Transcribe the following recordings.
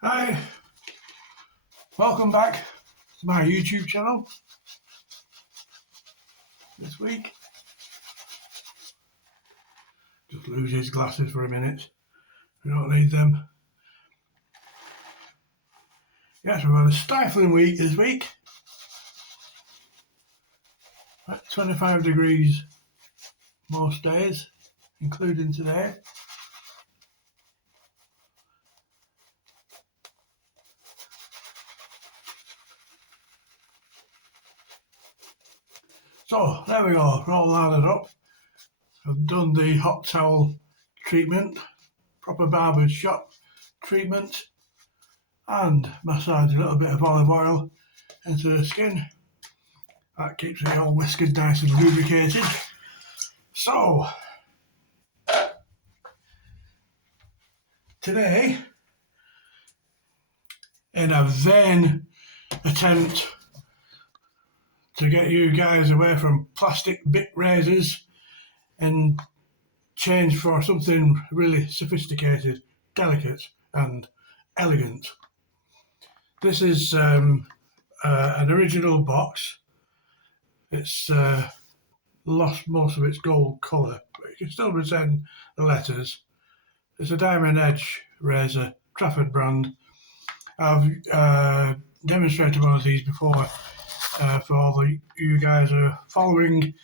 Hi, welcome back to my YouTube channel this week. Just lose his glasses for a minute, we don't need them. Yes, we've had a stifling week this week. At 25 degrees most days, including today. So, there we go, we're all lathered up. I've done the hot towel treatment, proper barber's shop treatment, and massage a little bit of olive oil into the skin. That keeps the old whiskers nice and lubricated. So, today, in a vain attempt to get you guys away from plastic bit razors and change for something really sophisticated, delicate and elegant. This is an original box. It's lost most of its gold colour, but you can still retain the letters. It's a diamond edge razor, Trafford Brand. I've demonstrated one of these before for all you guys who are following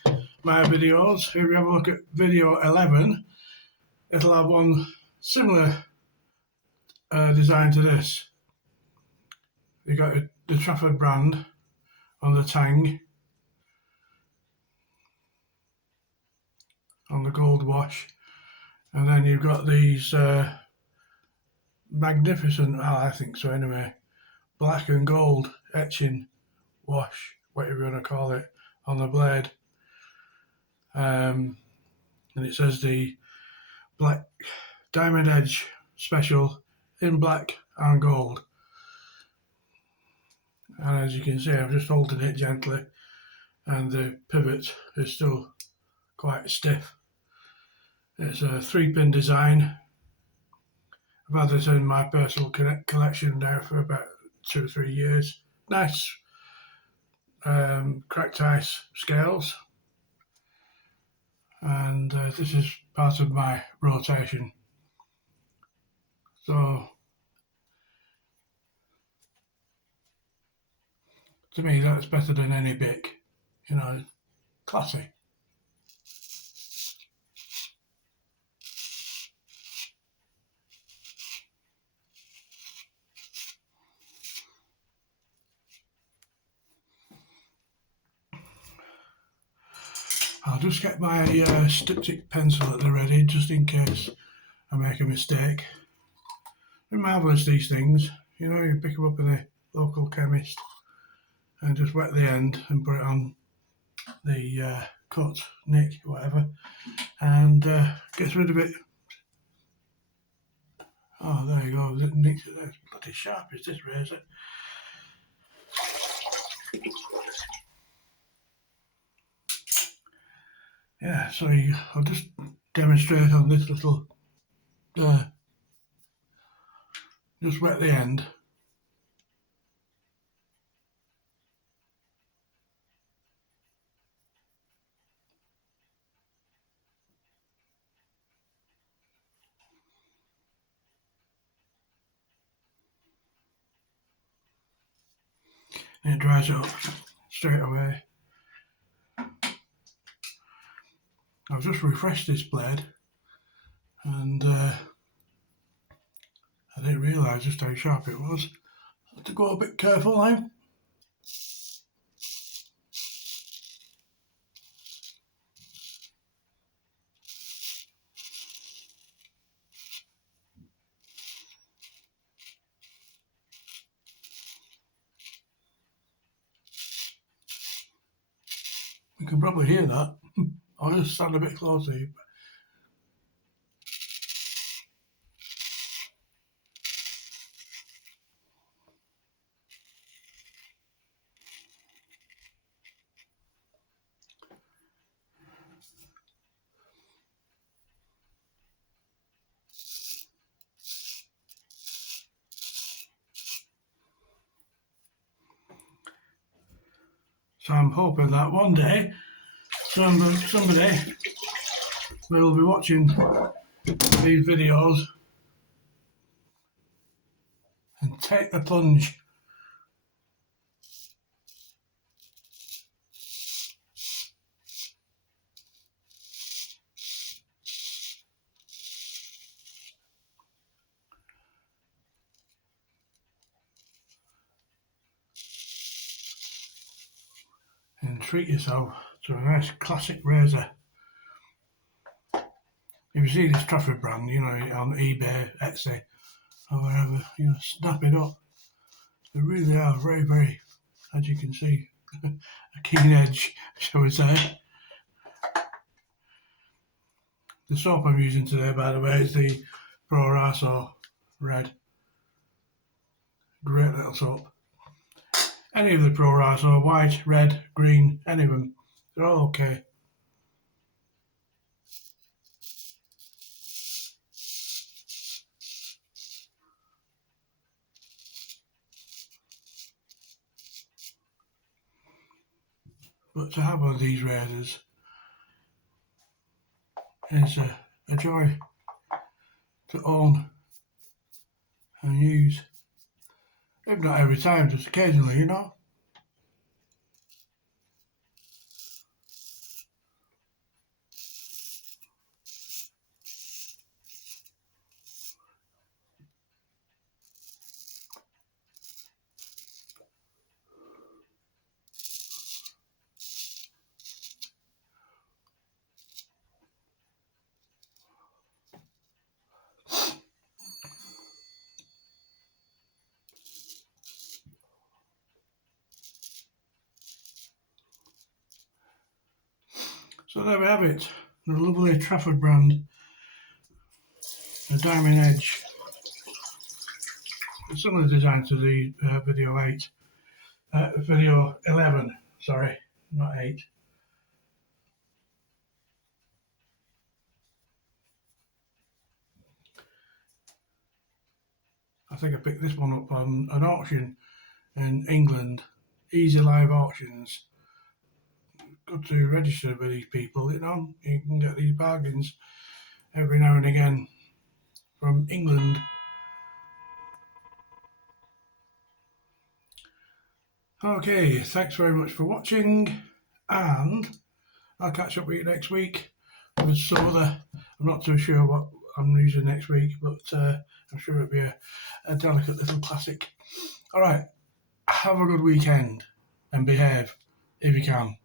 my videos. If you have a look at video 11, it'll have one similar design to this. You got the Trafford Brand on the tang, on the gold wash, and then you've got these magnificent, well, I think so anyway, black and gold etching wash, whatever you want to call it, on the blade. And it says the black diamond edge special in black and gold. And as you can see, I've just altered it gently, and the pivot is still quite stiff. It's a 3-pin design. I've had this in my personal collection now for about 2 or 3 years. Nice cracked ice scales, and this is part of my rotation. So to me, that's better than any Bic, you know, classy. I'll just get my styptic pencil at the ready, just in case I make a mistake. They're marvellous, these things. You know, you pick them up in a local chemist and just wet the end and put it on the cut, nick, whatever, and gets rid of it. Oh, there you go. Nick's bloody sharp, is this razor? Yeah, so I'll just demonstrate on this little, just wet the end. And it dries up straight away. I've just refreshed this blade, and I didn't realise just how sharp it was. I have to go a bit careful now. You can probably hear that. I'll just stand a bit closer. So I'm hoping that one day somebody will be watching these videos and take the plunge. And treat yourself to a nice classic razor. If you see this Trafford Brand, you know, on eBay, Etsy, or wherever, you know, snap it up. They really are very, very, as you can see, a keen edge, shall we say. The soap I'm using today, by the way, is the Pro Raso Red. Great little soap. Any of the Pro Raso, white, red, green, any of them, they're all okay. But to have one of these razors is a joy to own and use. If not every time, just occasionally, you know. So there we have it, the lovely Trafford Brand, the diamond edge. It's similar design to the video 11, sorry, not 8. I think I picked this one up on an auction in England, Easy Live Auctions. Good to register with these people, you know, you can get these bargains every now and again from England. Okay, thanks very much for watching, and I'll catch up with you next week with some other, I'm not too sure what I'm using next week, but I'm sure it'll be a delicate little classic. Alright, have a good weekend and behave if you can.